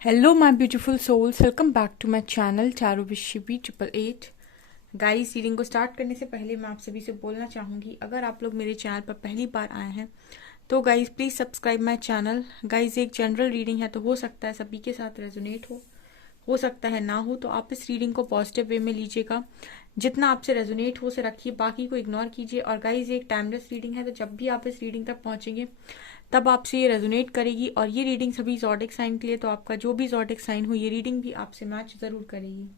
Hello my beautiful souls, welcome back to my channel Charu विशिबी 888। Guys, reading को start करने से पहले मैं आप सभी से बोलना चाहूँगी, अगर आप लोग मेरे चैनल पर पहली बार आए हैं तो guys please subscribe my channel. Guys, एक जनरल रीडिंग है तो हो सकता है सभी के साथ रेजोनेट हो सकता है ना हो, तो आप इस रीडिंग को पॉजिटिव वे में लीजिएगा। जितना आपसे रेजोनेट हो से रखिए, बाकी को इग्नोर कीजिए। और गाइज, ये एक टाइमलेस रीडिंग है, तो जब भी आप इस रीडिंग तक पहुंचेंगे तब आपसे ये रेजोनेट करेगी। और ये रीडिंग सभी जॉडिक साइन के लिए, तो आपका जो भी जॉडिक साइन हो ये रीडिंग भी आपसे मैच जरूर करेगी।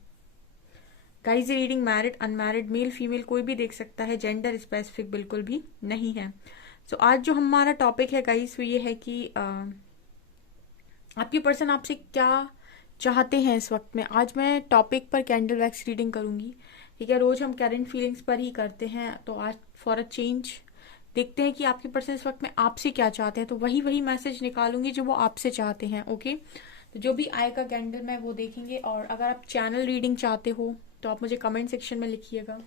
गाइज, ये reading married unmarried male female कोई भी देख सकता है, जेंडर स्पेसिफिक बिल्कुल भी नहीं है। सो आज जो हमारा टॉपिक है गाइज वो ये है कि आपकी पर्सन आपसे क्या चाहते हैं इस वक्त में। आज मैं टॉपिक पर कैंडल वैक्स रीडिंग करूंगी। ठीक है, रोज हम करंट फीलिंग्स पर ही करते हैं, तो आज फॉर अ चेंज देखते हैं कि आपके पर्सन इस वक्त में आपसे क्या चाहते हैं, तो वही वही मैसेज निकालूंगी जो वो आपसे चाहते हैं। ओके, तो जो भी आएगा कैंडल में वो देखेंगे। और अगर आप चैनल रीडिंग चाहते हो तो आप मुझे कमेंट सेक्शन में लिखिएगा।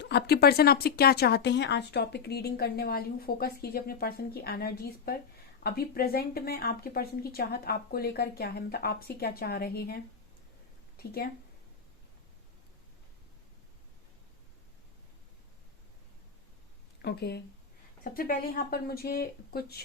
तो आपके पर्सन आपसे क्या चाहते हैं, आज टॉपिक रीडिंग करने वाली हूँ। फोकस कीजिए अपने पर्सन की एनर्जीज पर। अभी प्रेजेंट में आपके पर्सन की चाहत आपको लेकर क्या है, मतलब आपसे क्या चाह रहे हैं। ठीक है, ओके। सबसे पहले यहाँ पर मुझे कुछ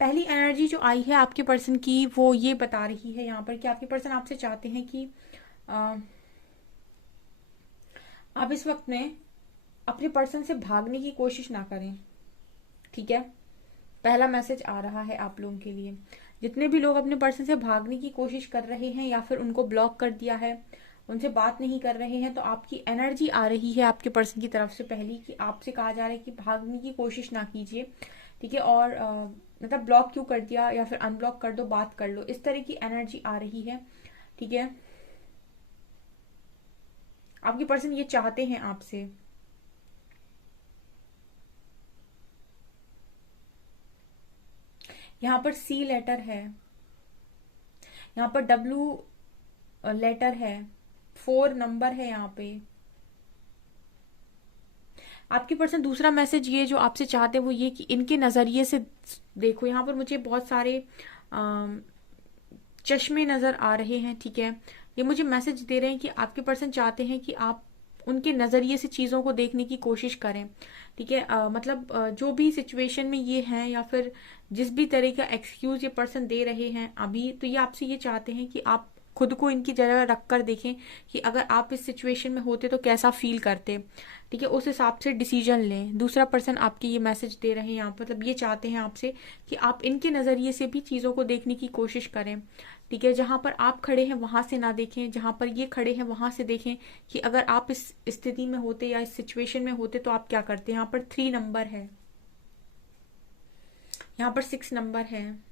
पहली एनर्जी जो आई है आपके पर्सन की वो ये बता रही है यहाँ पर कि आपके पर्सन आपसे चाहते हैं कि अ, आप इस वक्त में अपने पर्सन से भागने की कोशिश ना करें। ठीक है, पहला मैसेज आ रहा है आप लोगों के लिए। जितने भी लोग अपने पर्सन से भागने की कोशिश कर रहे हैं या फिर उनको ब्लॉक कर दिया है, उनसे बात नहीं कर रहे हैं, तो आपकी एनर्जी आ रही है आपके पर्सन की तरफ से पहली कि आपसे कहा जा रहा है कि भागने की कोशिश ना कीजिए। ठीक है, और मतलब ब्लॉक क्यों कर दिया या फिर अनब्लॉक कर दो, बात कर लो, इस तरह की एनर्जी आ रही है। ठीक है, आपके पर्सन ये चाहते हैं आपसे। यहाँ पर सी लेटर है, यहाँ पर डब्ल्यू लेटर है, 4 नंबर है यहाँ पे। आपके पर्सन दूसरा मैसेज ये जो आपसे चाहते हैं वो ये कि इनके नजरिए से देखो। यहाँ पर मुझे बहुत सारे अम, चश्मे नजर आ रहे हैं। ठीक है, ये मुझे मैसेज दे रहे हैं कि आपके पर्सन चाहते हैं कि आप उनके नजरिए से चीजों को देखने की कोशिश करें। ठीक है, मतलब जो भी सिचुएशन में ये हैं या फिर जिस भी तरह का एक्सक्यूज ये पर्सन दे रहे हैं अभी, तो ये आपसे ये चाहते हैं कि आप खुद को इनकी जगह रख कर देखें कि अगर आप इस सिचुएशन में होते तो कैसा फील करते। ठीक है, उस हिसाब से डिसीजन लें। दूसरा पर्सन आपके ये मैसेज दे रहे हैं यहाँ, मतलब ये चाहते हैं आपसे कि आप इनके नज़रिए से भी चीज़ों को देखने की कोशिश करें। ठीक है, जहां पर आप खड़े हैं वहां से ना देखें, जहां पर ये खड़े हैं वहां से देखें कि अगर आप इस स्थिति में होते या इस सिचुएशन में होते तो आप क्या करते। यहाँ पर 3 नंबर है, यहाँ पर 6 नंबर है।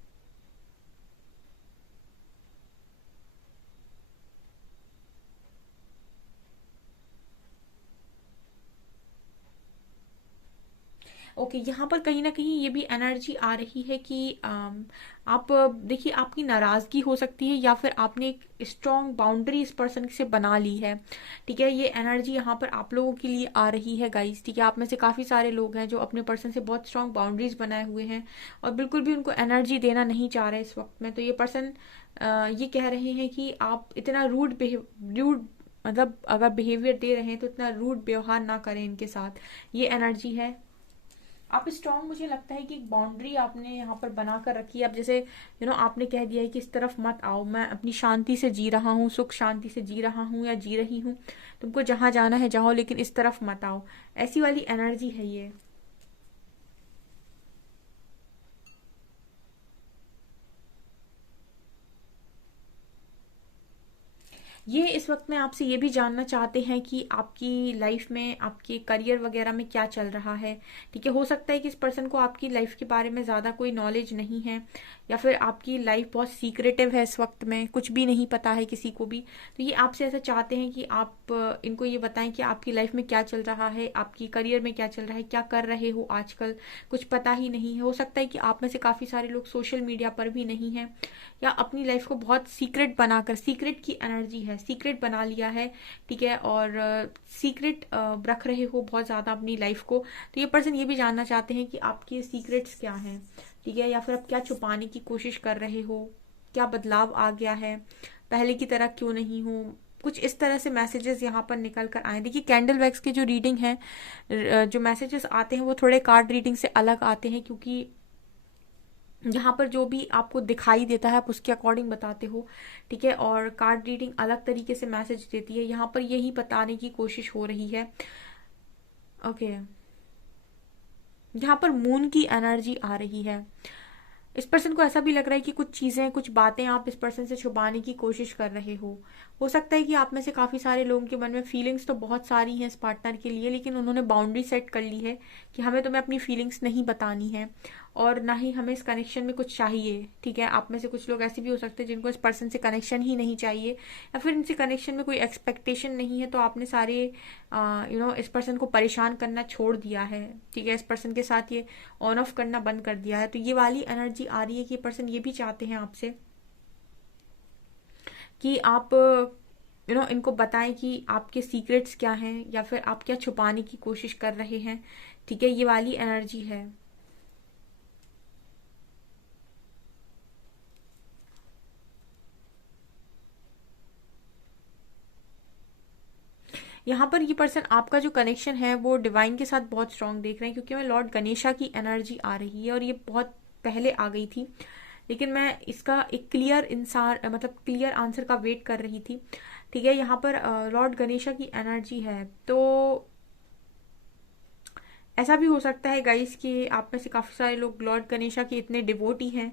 ओके, यहाँ पर कहीं ना कहीं ये भी एनर्जी आ रही है कि आप देखिए, आपकी नाराजगी हो सकती है या फिर आपने एक स्ट्रॉन्ग बाउंड्री इस पर्सन से बना ली है। ठीक है, ये एनर्जी यहाँ पर आप लोगों के लिए आ रही है गाइस। ठीक है, आप में से काफ़ी सारे लोग हैं जो अपने पर्सन से बहुत स्ट्रॉन्ग बाउंड्रीज बनाए हुए हैं और बिल्कुल भी उनको एनर्जी देना नहीं चाह रहे इस वक्त में। तो ये पर्सन ये कह रहे हैं कि आप इतना रूड मतलब अगर बिहेवियर दे रहे हैं तो इतना रूड व्यवहार ना करें इनके साथ। ये एनर्जी है। आप स्ट्रांग, मुझे लगता है कि एक बाउंड्री आपने यहाँ पर बना कर रखी है। अब जैसे आपने कह दिया है कि इस तरफ मत आओ, मैं अपनी शांति से जी रहा हूँ, सुख शांति से जी रहा हूँ या जी रही हूँ, तुमको जहाँ जाना है जाओ, लेकिन इस तरफ मत आओ। ऐसी वाली एनर्जी है ये। ये इस वक्त में आपसे ये भी जानना चाहते हैं कि आपकी लाइफ में, आपके करियर वगैरह में क्या चल रहा है। ठीक है, हो सकता है कि इस पर्सन को आपकी लाइफ के बारे में ज़्यादा कोई नॉलेज नहीं है, या फिर आपकी लाइफ बहुत सीक्रेटिव है, इस वक्त में कुछ भी नहीं पता है किसी को भी। तो ये आपसे ऐसा चाहते हैं कि आप इनको ये बताएं कि आपकी लाइफ में क्या चल रहा है, आपकी करियर में क्या चल रहा है, क्या कर रहे हो आजकल, कुछ पता ही नहीं है। हो सकता है कि आप में से काफ़ी सारे लोग सोशल मीडिया पर भी नहीं हैं, या अपनी लाइफ को बहुत सीक्रेट बनाकर, सीक्रेट की एनर्जी है, सीक्रेट बना लिया है। ठीक है, और सीक्रेट रख रहे हो बहुत ज़्यादा अपनी लाइफ को। तो ये पर्सन ये भी जानना चाहते हैं कि आपके सीक्रेट्स क्या हैं। ठीक है, या फिर आप क्या छुपाने की कोशिश कर रहे हो, क्या बदलाव आ गया है, पहले की तरह क्यों नहीं हो। कुछ इस तरह से मैसेजेस यहाँ पर निकल कर आए। देखिए, कैंडल वैक्स की जो रीडिंग है, जो मैसेजेस आते हैं वो थोड़े कार्ड रीडिंग से अलग आते हैं, क्योंकि यहाँ पर जो भी आपको दिखाई देता है आप उसके अकॉर्डिंग बताते हो। ठीक है, और कार्ड रीडिंग अलग तरीके से मैसेज देती है। यहाँ पर यही बताने की कोशिश हो रही है। ओके, यहाँ पर मून की एनर्जी आ रही है। इस पर्सन को ऐसा भी लग रहा है कि कुछ चीजें, कुछ बातें आप इस पर्सन से छुपाने की कोशिश कर रहे हो सकता है कि आप में से काफी सारे लोगों के मन में फीलिंग्स तो बहुत सारी हैं इस पार्टनर के लिए, लेकिन उन्होंने बाउंड्री सेट कर ली है कि हमें तुम्हें अपनी फीलिंग्स नहीं बतानी है, और ना ही हमें इस कनेक्शन में कुछ चाहिए। ठीक है, आप में से कुछ लोग ऐसे भी हो सकते हैं जिनको इस पर्सन से कनेक्शन ही नहीं चाहिए, या फिर इनसे कनेक्शन में कोई एक्सपेक्टेशन नहीं है, तो आपने सारे इस पर्सन को परेशान करना छोड़ दिया है। ठीक है, इस पर्सन के साथ ये ऑन ऑफ करना बंद कर दिया है। तो ये वाली एनर्जी आ रही है कि ये पर्सन ये भी चाहते हैं आपसे कि आप इनको बताएं कि आपके सीक्रेट्स क्या हैं, या फिर आप क्या छुपाने की कोशिश कर रहे हैं। ठीक है, ये वाली एनर्जी है। यहाँ पर ये पर्सन आपका जो कनेक्शन है वो डिवाइन के साथ बहुत स्ट्रांग देख रहे हैं, क्योंकि हमें लॉर्ड गणेशा की एनर्जी आ रही है, और ये बहुत पहले आ गई थी, लेकिन मैं इसका एक क्लियर इंसान, मतलब क्लियर आंसर का वेट कर रही थी। ठीक है, यहाँ पर लॉर्ड गणेशा की एनर्जी है। तो ऐसा भी हो सकता है गाइस कि आप में से काफी सारे लोग लॉर्ड गणेशा के इतने डिवोटी हैं,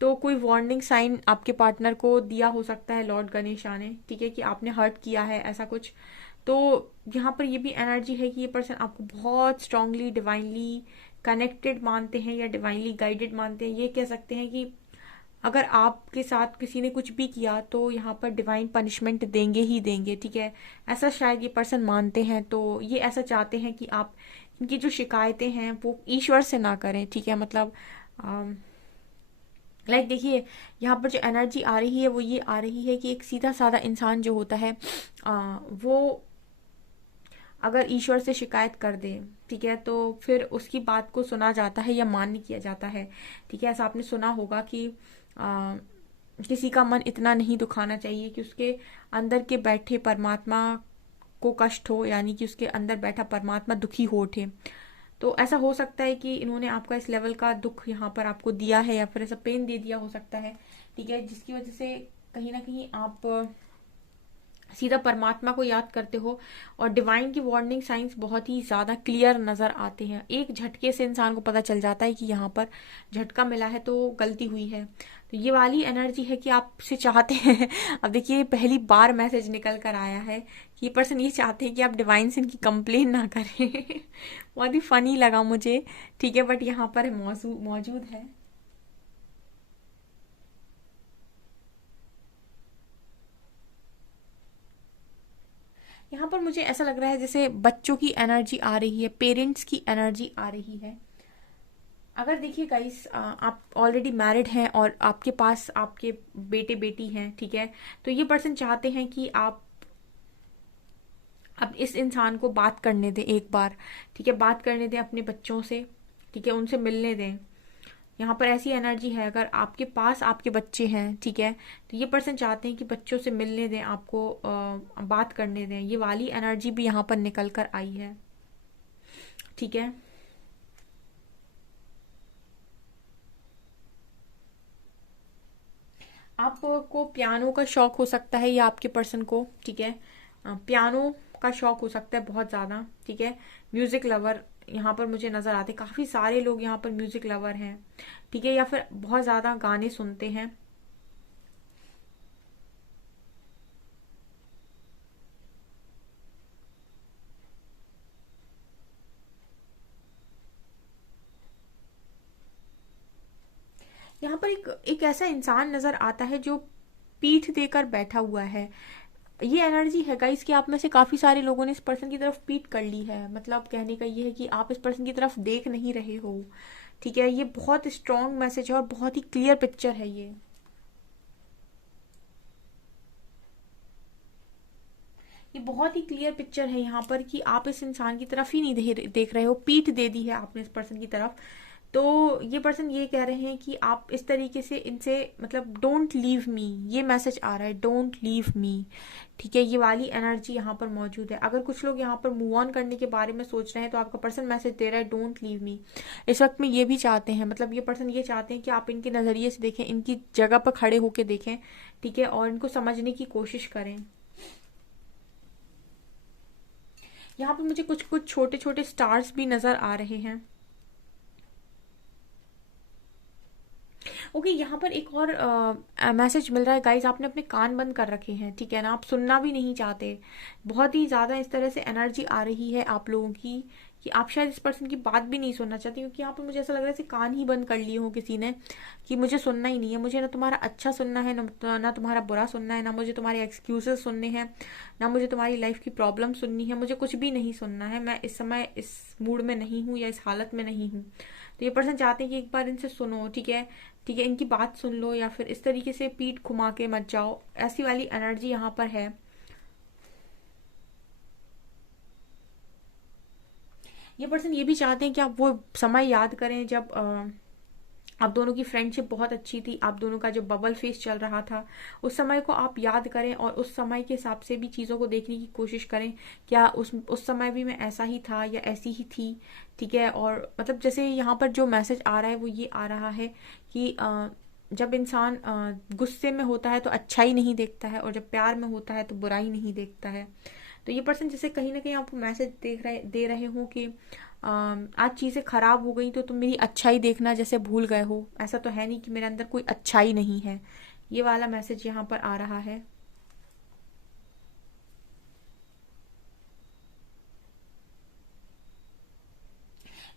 तो कोई वार्निंग साइन आपके पार्टनर को दिया हो सकता है लॉर्ड गणेशा ने। ठीक है, कि आपने हर्ट किया है, ऐसा कुछ। तो यहाँ पर ये भी एनर्जी है कि ये पर्सन आपको बहुत स्ट्रांगली डिवाइनली कनेक्टेड मानते हैं, या डिवाइनली गाइडेड मानते हैं। ये कह सकते हैं कि अगर आपके साथ किसी ने कुछ भी किया तो यहाँ पर डिवाइन पनिशमेंट देंगे ही देंगे। ठीक है, ऐसा शायद ये पर्सन मानते हैं। तो ये ऐसा चाहते हैं कि आप इनकी जो शिकायतें हैं वो ईश्वर से ना करें। ठीक है, मतलब देखिए, यहाँ पर जो एनर्जी आ रही है वो ये आ रही है कि एक सीधा साधा इंसान जो होता है, वो अगर ईश्वर से शिकायत कर दे, ठीक है, तो फिर उसकी बात को सुना जाता है या मान्य किया जाता है। ठीक है, ऐसा आपने सुना होगा कि किसी का मन इतना नहीं दुखाना चाहिए कि उसके अंदर के बैठे परमात्मा को कष्ट हो, यानी कि उसके अंदर बैठा परमात्मा दुखी हो उठे। तो ऐसा हो सकता है कि इन्होंने आपका इस लेवल का दुख यहाँ पर आपको दिया है, या फिर ऐसा पेन दे दिया हो सकता है। ठीक है, जिसकी वजह से कहीं ना कहीं आप सीधा परमात्मा को याद करते हो, और डिवाइन की वार्निंग साइंस बहुत ही ज्यादा क्लियर नजर आते हैं। एक झटके से इंसान को पता चल जाता है कि यहाँ पर झटका मिला है तो गलती हुई है। तो ये वाली एनर्जी है कि आपसे चाहते हैं अब देखिए, पहली बार मैसेज निकल कर आया है कि ये पर्सन ये चाहते हैं कि आप डिवाइन से इनकी कंप्लेन ना करें बहुत ही फनी लगा मुझे। ठीक है, बट यहाँ पर मौजूद है। यहाँ पर मुझे ऐसा लग रहा है जैसे बच्चों की एनर्जी आ रही है, पेरेंट्स की एनर्जी आ रही है। अगर देखिए गाइस, आप ऑलरेडी मैरिड हैं और आपके पास आपके बेटे बेटी हैं, ठीक है, तो ये पर्सन चाहते हैं कि आप अब इस इंसान को बात करने दें एक बार। ठीक है, बात करने दें अपने बच्चों से। ठीक है, उनसे मिलने दें। यहाँ पर ऐसी एनर्जी है, अगर आपके पास आपके बच्चे हैं, ठीक है, तो ये पर्सन चाहते हैं कि बच्चों से मिलने दें आपको, बात करने दें। ये वाली एनर्जी भी यहाँ पर निकल कर आई है। ठीक है, आपको पियानो का शौक हो सकता है या आपके पर्सन को, ठीक है, पियानो का शौक हो सकता है बहुत ज़्यादा, ठीक है। म्यूजिक लवर यहाँ पर मुझे नज़र आते, काफ़ी सारे लोग यहाँ पर म्यूजिक लवर हैं, ठीक है, या फिर बहुत ज़्यादा गाने सुनते हैं। यहाँ पर एक ऐसा इंसान नज़र आता है जो पीठ देकर बैठा हुआ है। ये एनर्जी है गाइस कि आप में से काफी सारे लोगों ने इस पर्सन की तरफ पीठ कर ली है। मतलब कहने का ये है कि आप इस पर्सन की तरफ देख नहीं रहे हो, ठीक है। ये बहुत स्ट्रॉन्ग मैसेज है और बहुत ही क्लियर पिक्चर है ये बहुत ही क्लियर पिक्चर है यहाँ पर कि आप इस इंसान की तरफ ही नहीं देख रहे हो, पीठ दे दी है आपने इस पर्सन की तरफ। तो ये पर्सन ये कह रहे हैं कि आप इस तरीके से इनसे, मतलब डोंट लीव मी, ये मैसेज आ रहा है, डोंट लीव मी, ठीक है। ये वाली एनर्जी यहाँ पर मौजूद है। अगर कुछ लोग यहाँ पर मूव ऑन करने के बारे में सोच रहे हैं तो आपका पर्सन मैसेज दे रहा है डोंट लीव मी। इस वक्त में ये भी चाहते हैं, मतलब ये पर्सन ये चाहते हैं कि आप इनके नज़रिए से देखें, इनकी जगह पर खड़े होकर देखें, ठीक है, और इनको समझने की कोशिश करें। यहाँ पर मुझे कुछ कुछ छोटे छोटे स्टार्स भी नजर आ रहे हैं। ओके, यहाँ पर एक और मैसेज मिल रहा है गाइज, आपने अपने कान बंद कर रखे हैं, ठीक है ना, आप सुनना भी नहीं चाहते। बहुत ही ज्यादा इस तरह से एनर्जी आ रही है आप लोगों की कि आप शायद इस पर्सन की बात भी नहीं सुनना चाहते, क्योंकि यहाँ पर मुझे ऐसा लग रहा है कि कान ही बंद कर लिए हो किसी ने कि मुझे सुनना ही नहीं है, मुझे ना तुम्हारा अच्छा सुनना है, ना तुम्हारा बुरा सुनना है, ना मुझे तुम्हारे एक्सक्यूजेस सुनने हैं, ना मुझे तुम्हारी लाइफ की प्रॉब्लम सुननी है, मुझे कुछ भी नहीं सुनना है। मैं इस समय इस मूड में नहीं हूँ या इस हालत में नहीं हूँ। तो ये पर्सन चाहते हैं कि एक बार इनसे सुनो, ठीक है, ठीक है, इनकी बात सुन लो, या फिर इस तरीके से पीठ घुमा के मत जाओ, ऐसी वाली एनर्जी यहाँ पर है। ये पर्सन ये भी चाहते हैं कि आप वो समय याद करें जब आप दोनों की फ्रेंडशिप बहुत अच्छी थी, आप दोनों का जो बबल फेस चल रहा था, उस समय को आप याद करें और उस समय के हिसाब से भी चीज़ों को देखने की कोशिश करें। क्या उस समय भी मैं ऐसा ही था या ऐसी ही थी, ठीक है। और मतलब जैसे यहाँ पर जो मैसेज आ रहा है वो ये आ रहा है कि जब इंसान गुस्से में होता है तो अच्छा ही नहीं देखता है, और जब प्यार में होता है तो बुराई नहीं देखता है। तो ये पर्सन जैसे कहीं ना कहीं आपको मैसेज दे रहे हो कि आज चीज़ें खराब हो गई तो तुम मेरी अच्छाई देखना जैसे भूल गए हो। ऐसा तो है नहीं कि मेरे अंदर कोई अच्छाई नहीं है। ये वाला मैसेज यहाँ पर आ रहा है।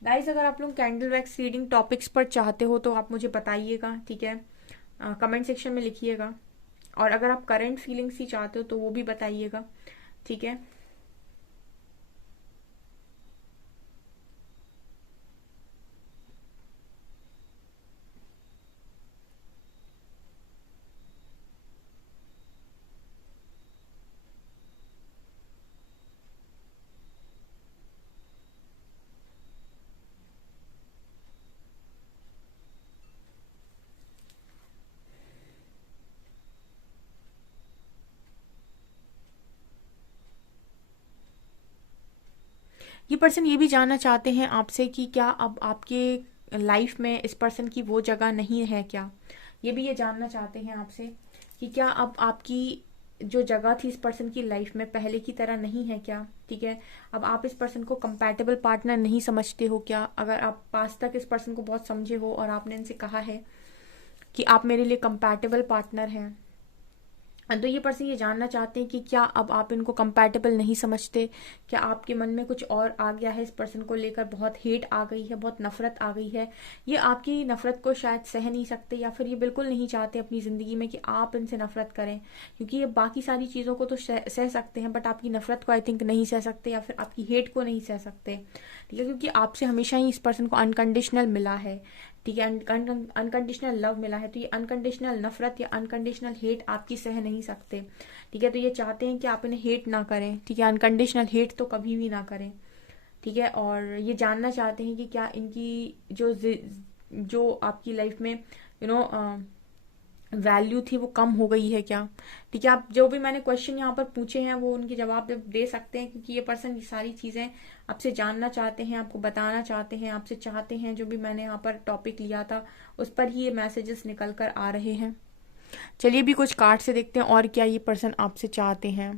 गाइज, अगर आप लोग कैंडल वैक्स रीडिंग टॉपिक्स पर चाहते हो तो आप मुझे बताइएगा, ठीक है, कमेंट सेक्शन में लिखिएगा। और अगर आप करंट फीलिंग्स ही चाहते हो तो वो भी बताइएगा, ठीक है। ये पर्सन ये भी जानना चाहते हैं आपसे कि क्या अब आपके लाइफ में इस पर्सन की वो जगह नहीं है क्या। ये भी ये जानना चाहते हैं आपसे कि क्या अब आपकी जो जगह थी इस पर्सन की लाइफ में पहले की तरह नहीं है क्या, ठीक है। अब आप इस पर्सन को कंपैटिबल पार्टनर नहीं समझते हो क्या। अगर आप पास तक इस पर्सन को बहुत समझे हो और आपने इनसे कहा है कि आप मेरे लिए कंपैटिबल पार्टनर हैं, तो ये पर्सन ये जानना चाहते हैं कि क्या अब आप इनको कंपैटिबल नहीं समझते। क्या आपके मन में कुछ और आ गया है, इस पर्सन को लेकर बहुत हेट आ गई है, बहुत नफरत आ गई है। ये आपकी नफरत को शायद सह नहीं सकते, या फिर ये बिल्कुल नहीं चाहते अपनी ज़िंदगी में कि आप इनसे नफरत करें, क्योंकि ये बाकी सारी चीज़ों को तो सह सकते हैं, बट आपकी नफरत को आई थिंक नहीं सह सकते, या फिर आपकी हेट को नहीं सह सकते, ठीक है। क्योंकि आपसे हमेशा ही इस पर्सन को अनकंडीशनल मिला है, ठीक है, अनकंडीशनल लव मिला है। तो ये अनकंडीशनल नफरत या अनकंडीशनल हेट आपकी सह नहीं सकते, ठीक है। तो ये चाहते हैं कि आप इन्हें हेट ना करें, ठीक है, अनकंडीशनल हेट तो कभी भी ना करें, ठीक है। और ये जानना चाहते हैं कि क्या इनकी जो आपकी लाइफ में वैल्यू थी वो कम हो गई है क्या, ठीक है। आप जो भी मैंने क्वेश्चन यहाँ पर पूछे हैं वो उनके जवाब दे सकते हैं, क्योंकि ये पर्सन ये सारी चीज़ें आपसे जानना चाहते हैं, आपको बताना चाहते हैं, आपसे चाहते हैं। जो भी मैंने यहाँ पर टॉपिक लिया था उस पर ही ये मैसेजेस निकल कर आ रहे हैं। चलिए भी कुछ कार्ड से देखते हैं और क्या ये पर्सन आपसे चाहते हैं।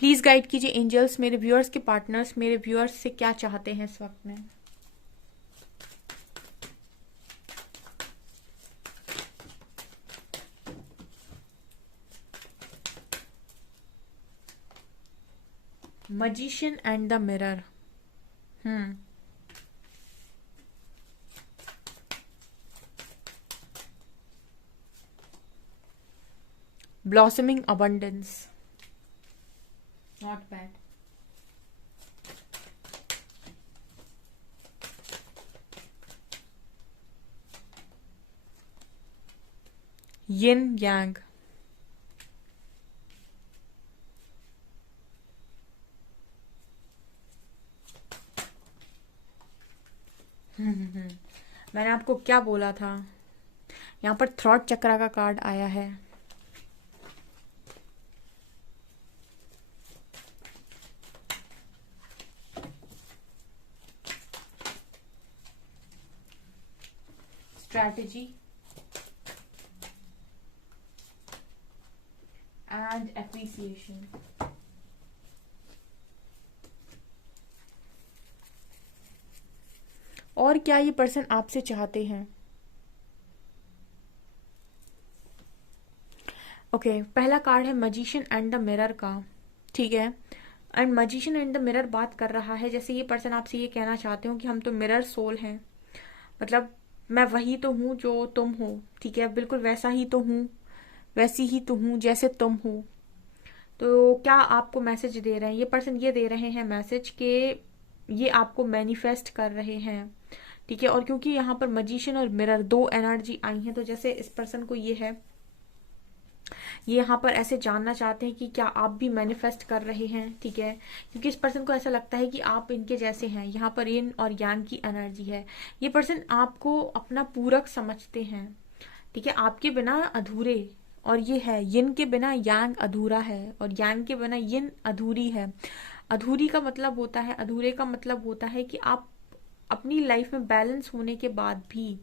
प्लीज गाइड कीजिए एंजल्स, मेरे व्यूअर्स के पार्टनर्स मेरे व्यूअर्स से क्या चाहते हैं इस वक्त में। Magician and the mirror. Blossoming abundance, not bad. Yin yang, मैंने आपको क्या बोला था, यहाँ पर थ्रॉट चक्रा का कार्ड आया है। Strategy and appreciation. और क्या ये पर्सन आपसे चाहते हैं। ओके, पहला कार्ड है मजिशियन एंड द मिरर का, ठीक है। And magician and the mirror बात कर रहा है जैसे ये पर्सन आपसे ये कहना चाहते हो कि हम तो मिरर सोल हैं, मतलब मैं वही तो हूँ जो तुम हो, ठीक है, बिल्कुल वैसा ही तो हूँ, वैसी ही तो हूँ जैसे तुम हो। तो क्या आपको मैसेज दे रहे हैं ये पर्सन, ये दे रहे हैं मैसेज के ये आपको मैनिफेस्ट कर रहे हैं, ठीक है। और क्योंकि यहाँ पर मजिशियन और मिरर दो एनर्जी आई हैं, तो जैसे इस पर्सन को ये है, ये यहाँ पर ऐसे जानना चाहते हैं कि क्या आप भी मैनिफेस्ट कर रहे हैं, ठीक है। क्योंकि इस पर्सन को ऐसा लगता है कि आप इनके जैसे हैं, यहाँ पर यिन और यांग की एनर्जी है। ये पर्सन आपको अपना पूरक समझते हैं, ठीक है, आपके बिना अधूरे। और ये है यिन के बिना यांग अधूरा है और यांग के बिना यिन अधूरी है। अधूरी का मतलब होता है, अधूरे का मतलब होता है कि आप अपनी लाइफ में बैलेंस होने के बाद भी,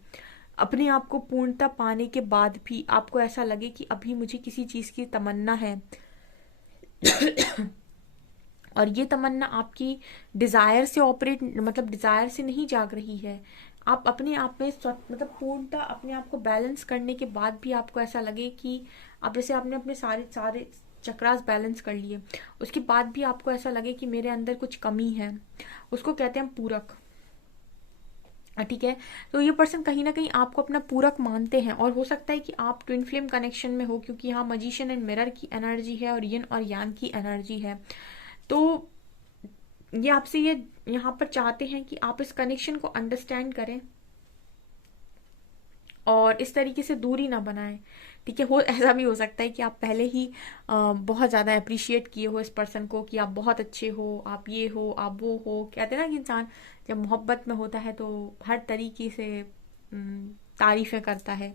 अपने आप को पूर्णता पाने के बाद भी आपको ऐसा लगे कि अभी मुझे किसी चीज की तमन्ना है और ये तमन्ना आपकी डिजायर से ऑपरेट, मतलब डिजायर से नहीं जाग रही है। आप अपने आप में मतलब पूर्णता अपने आप को बैलेंस करने के बाद भी आपको ऐसा लगे कि आप जैसे आपने अपने सारे सारे चक्रास बैलेंस कर लिए, उसके बाद भी आपको ऐसा लगे कि मेरे अंदर कुछ कमी है, उसको कहते हैं पूरक, ठीक है। तो ये पर्सन कहीं ना कहीं आपको अपना पूरक मानते हैं और हो सकता है कि आप ट्विन फ्लेम कनेक्शन में हो, क्योंकि यहाँ मजिशियन एंड मिरर की एनर्जी है और यिन और यांग की एनर्जी है। तो ये आपसे ये यहाँ पर चाहते हैं कि आप इस कनेक्शन को अंडरस्टैंड करें और इस तरीके से दूरी ना बनाएं, ठीक है। हो ऐसा भी हो सकता है कि आप पहले ही बहुत ज़्यादा अप्रिशिएट किए हो इस पर्सन को कि आप बहुत अच्छे हो, आप ये हो, आप वो हो। कहते हैं ना कि इंसान जब मोहब्बत में होता है तो हर तरीके से तारीफें करता है।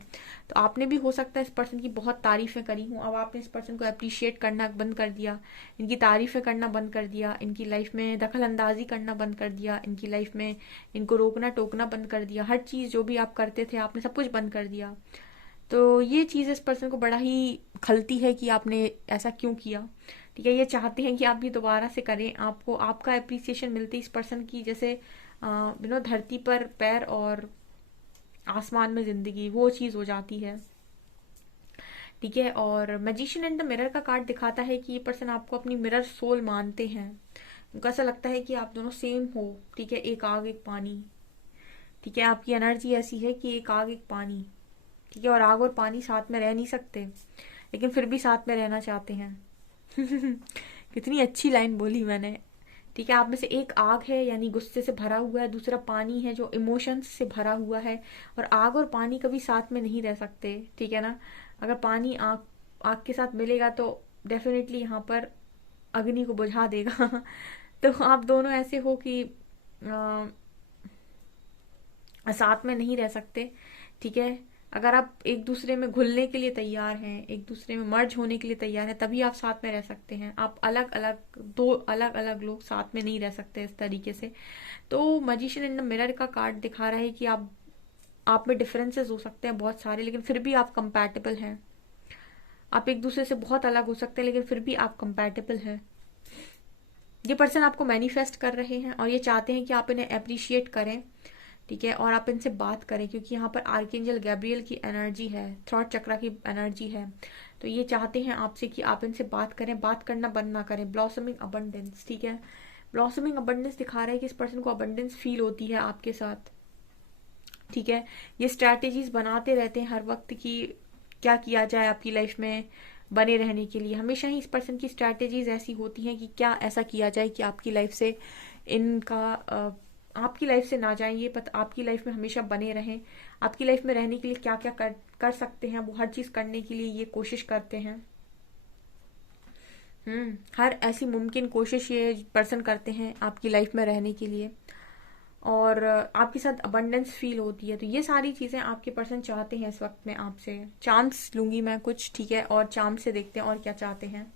तो आपने भी हो सकता है इस पर्सन की बहुत तारीफें करी हूँ, अब आपने इस पर्सन को अप्रिशिएट करना बंद कर दिया, इनकी तारीफें करना बंद कर दिया, इनकी लाइफ में दखल अंदाजी करना बंद कर दिया, इनकी लाइफ में इनको रोकना टोकना बंद कर दिया, हर चीज़ जो भी आप करते थे आपने सब कुछ बंद कर दिया। तो ये चीज़ इस पर्सन को बड़ा ही खलती है कि आपने ऐसा क्यों किया, ठीक है। ये चाहते हैं कि आप भी दोबारा से करें, आपको आपका अप्रिसिएशन मिलती इस पर्सन की जैसे धरती पर पैर और आसमान में जिंदगी, वो चीज़ हो जाती है, ठीक है। और मैजिशियन एंड द मिरर का कार्ड दिखाता है कि ये पर्सन आपको अपनी मिरर सोल मानते हैं, उनको ऐसा लगता है कि आप दोनों सेम हो, ठीक है, एक आग एक पानी, ठीक है। आपकी एनर्जी ऐसी है कि एक आग एक पानी, ठीक है, और आग और पानी साथ में रह नहीं सकते लेकिन फिर भी साथ में रहना चाहते हैं कितनी अच्छी लाइन बोली मैंने, ठीक है। आप में से एक आग है यानी गुस्से से भरा हुआ है, दूसरा पानी है जो इमोशंस से भरा हुआ है। और आग और पानी कभी साथ में नहीं रह सकते, ठीक है ना। अगर पानी आग आग के साथ मिलेगा तो डेफिनेटली यहाँ पर अग्नि को बुझा देगा तो आप दोनों ऐसे हो कि साथ में नहीं रह सकते, ठीक है। अगर आप एक दूसरे में घुलने के लिए तैयार हैं, एक दूसरे में मर्ज होने के लिए तैयार हैं, तभी आप साथ में रह सकते हैं। आप अलग अलग, दो अलग अलग लोग साथ में नहीं रह सकते इस तरीके से। तो मजिशियन इन द मिरर का कार्ड दिखा रहा है कि आप में डिफरेंसेस हो सकते हैं बहुत सारे, लेकिन फिर भी आप कंपैटिबल हैं। आप एक दूसरे से बहुत अलग हो सकते हैं, लेकिन फिर भी आप कंपैटिबल हैं। ये पर्सन आपको मैनिफेस्ट कर रहे हैं और ये चाहते हैं कि आप इन्हें अप्रिशिएट करें, ठीक है, और आप इनसे बात करें, क्योंकि यहाँ पर आर्कएंजल गैब्रियल की एनर्जी है, थ्रॉट चक्रा की एनर्जी है। तो ये चाहते हैं आपसे कि आप इनसे बात करें, बात करना बंद ना करें। ब्लॉसमिंग अबंडेंस, ठीक है, ब्लॉसमिंग अबंडेंस दिखा रहा है कि इस पर्सन को अबंडेंस फील होती है आपके साथ, ठीक है। ये स्ट्रैटेजीज बनाते रहते हैं हर वक्त कि क्या किया जाए आपकी लाइफ में बने रहने के लिए। हमेशा ही इस पर्सन की स्ट्रैटेजीज ऐसी होती हैं कि क्या ऐसा किया जाए कि आपकी लाइफ से इनका आपकी लाइफ से ना जाए, ये पता आपकी लाइफ में हमेशा बने रहें। आपकी लाइफ में रहने के लिए क्या क्या कर सकते हैं, वो हर चीज करने के लिए ये कोशिश करते हैं। हर ऐसी मुमकिन कोशिश ये पर्सन करते हैं आपकी लाइफ में रहने के लिए, और आपके साथ अबंडेंस फील होती है। तो ये सारी चीजें आपके पर्सन चाहते हैं इस वक्त में आपसे। चांस लूंगी मैं कुछ, ठीक है, और चांस से देखते हैं और क्या चाहते हैं।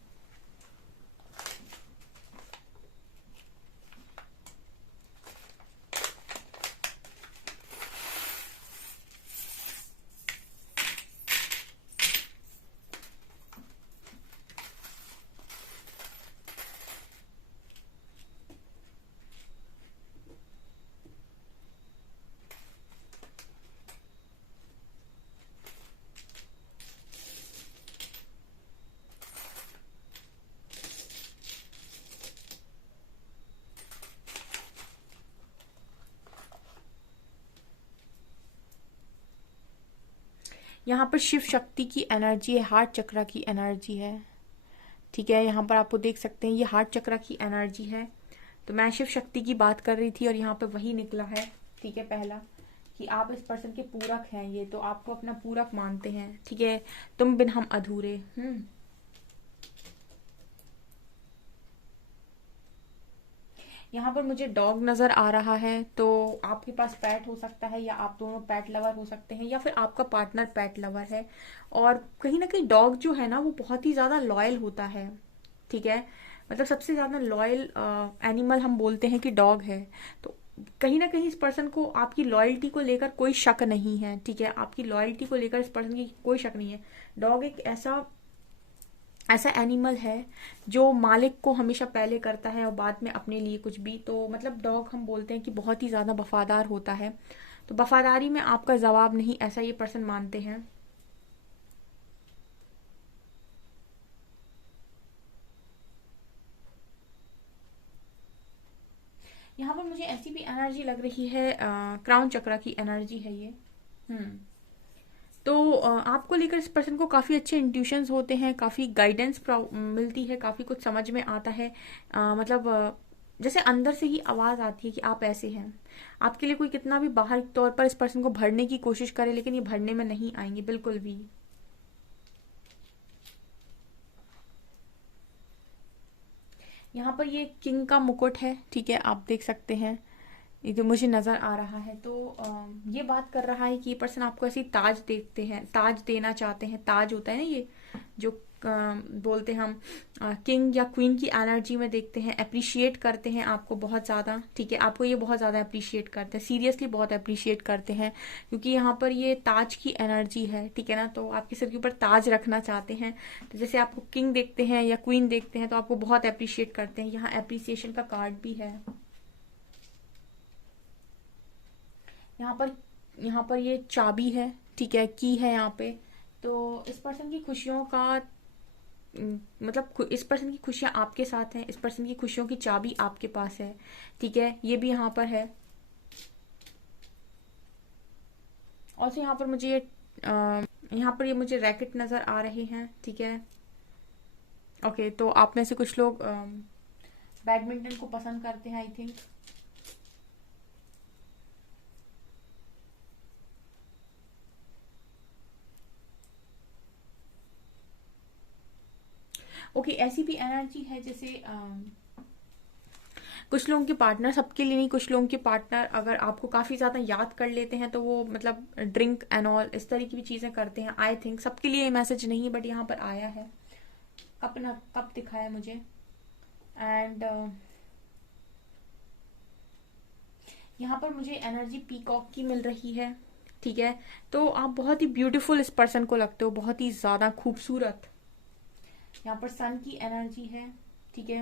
यहाँ पर शिव शक्ति की एनर्जी है, हार्ट चक्रा की एनर्जी है, ठीक है। यहाँ पर आपको देख सकते हैं ये हार्ट चक्रा की एनर्जी है। तो मैं शिव शक्ति की बात कर रही थी और यहाँ पे वही निकला है, ठीक है। पहला कि आप इस पर्सन के पूरक हैं, ये तो आपको अपना पूरक मानते हैं, ठीक है। तुम बिन हम अधूरे। यहाँ पर मुझे डॉग नजर आ रहा है, तो आपके पास पेट हो सकता है, या आप दोनों पेट लवर हो सकते हैं, या फिर आपका पार्टनर पेट लवर है। और कहीं ना कहीं डॉग जो है ना वो बहुत ही ज्यादा लॉयल होता है, ठीक है। मतलब सबसे ज्यादा लॉयल एनिमल हम बोलते हैं कि डॉग है। तो कहीं ना कहीं इस पर्सन को आपकी लॉयल्टी को लेकर कोई शक नहीं है, ठीक है। आपकी लॉयल्टी को लेकर इस पर्सन की कोई शक नहीं है। डॉग एक ऐसा ऐसा एनिमल है जो मालिक को हमेशा पहले करता है और बाद में अपने लिए कुछ भी। तो मतलब डॉग हम बोलते हैं कि बहुत ही ज्यादा वफादार होता है। तो वफादारी में आपका जवाब नहीं, ऐसा ये पर्सन मानते हैं। यहाँ पर मुझे ऐसी भी एनर्जी लग रही है, क्राउन चक्रा की एनर्जी है ये। हम्म तो आपको लेकर इस पर्सन को काफ़ी अच्छे इंट्यूशंस होते हैं, काफ़ी गाइडेंस मिलती है, काफ़ी कुछ समझ में आता है। मतलब जैसे अंदर से ही आवाज़ आती है कि आप ऐसे हैं। आपके लिए कोई कितना भी बाहर तौर पर इस पर्सन को भरने की कोशिश करे, लेकिन ये भरने में नहीं आएंगे बिल्कुल भी। यहाँ पर ये किंग का मुकुट है, ठीक है, आप देख सकते हैं, ये जो मुझे नजर आ रहा है। तो ये बात कर रहा है कि ये पर्सन आपको ऐसी ताज देखते हैं, ताज देना चाहते हैं। ताज होता है ना ये जो बोलते हैं हम, किंग या क्वीन की एनर्जी में देखते हैं। अप्रिशिएट करते हैं आपको बहुत ज्यादा, ठीक है। आपको ये बहुत ज्यादा अप्रिशिएट करते हैं, सीरियसली बहुत अप्रिशिएट करते हैं, क्योंकि यहाँ पर ये ताज की एनर्जी है, ठीक है ना। तो आपके सिर के ऊपर ताज रखना चाहते हैं। तो जैसे आपको किंग देखते हैं या क्वीन देखते हैं तो आपको बहुत अप्रिशिएट करते हैं। यहाँ अप्रिसिएशन का कार्ड भी है। यहाँ पर यहाँ पर ये चाबी है, ठीक है, की है यहाँ पे। तो इस पर्सन की खुशियों का मतलब इस पर्सन की खुशियां आपके साथ हैं, इस पर्सन की खुशियों की चाबी आपके पास है, ठीक है। ये भी यहाँ पर है। और से यहाँ पर मुझे यहाँ पर ये मुझे रैकेट नजर आ रहे हैं, ठीक है। ओके, तो आप में से कुछ लोग बैडमिंटन को पसंद करते हैं, आई थिंक। ओके, ऐसी भी एनर्जी है जैसे कुछ लोगों के पार्टनर, सबके लिए नहीं, कुछ लोगों के पार्टनर अगर आपको काफ़ी ज़्यादा याद कर लेते हैं तो वो मतलब ड्रिंक एंड ऑल इस तरह की भी चीज़ें करते हैं। आई थिंक सबके लिए ये मैसेज नहीं है, बट यहाँ पर आया है, अपना कब दिखाया मुझे। एंड यहाँ पर मुझे एनर्जी पीकॉक की मिल रही है, ठीक है। तो आप बहुत ही ब्यूटीफुल इस पर्सन को लगते हो, बहुत ही ज़्यादा खूबसूरत। यहाँ पर सन की एनर्जी है, ठीक है।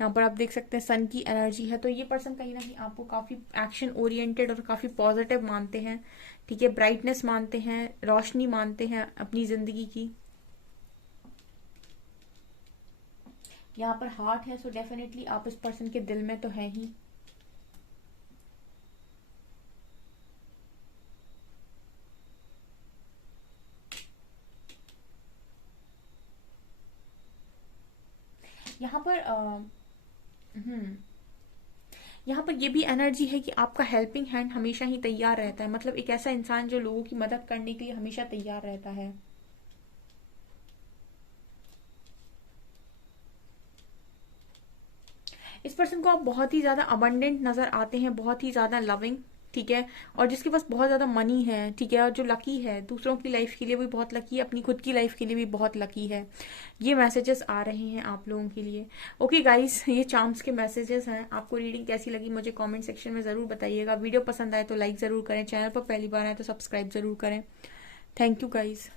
यहाँ पर आप देख सकते हैं सन की एनर्जी है। तो ये पर्सन कहीं ना कहीं आपको काफी एक्शन ओरिएंटेड और काफी पॉजिटिव मानते हैं, ठीक है। ब्राइटनेस मानते हैं, रोशनी मानते हैं अपनी जिंदगी की। यहाँ पर हार्ट है, सो डेफिनेटली आप इस पर्सन के दिल में तो है ही। यहाँ पर यहाँ पर ये भी एनर्जी है कि आपका हेल्पिंग हैंड हमेशा ही तैयार रहता है, मतलब एक ऐसा इंसान जो लोगों की मदद करने के लिए हमेशा तैयार रहता है। इस पर्सन को आप बहुत ही ज्यादा अबंडेंट नजर आते हैं, बहुत ही ज्यादा लविंग, ठीक है। और जिसके पास बहुत ज्यादा मनी है, ठीक है, और जो लकी है, दूसरों की लाइफ के लिए भी बहुत लकी है, अपनी खुद की लाइफ के लिए भी बहुत लकी है। ये मैसेजेस आ रहे हैं आप लोगों के लिए। ओके गाइस, ये चार्म्स के मैसेजेस हैं। आपको रीडिंग कैसी लगी मुझे कमेंट सेक्शन में जरूर बताइएगा। वीडियो पसंद आए तो लाइक जरूर करें, चैनल पर पहली बार आए तो सब्सक्राइब जरूर करें। Thank you guys.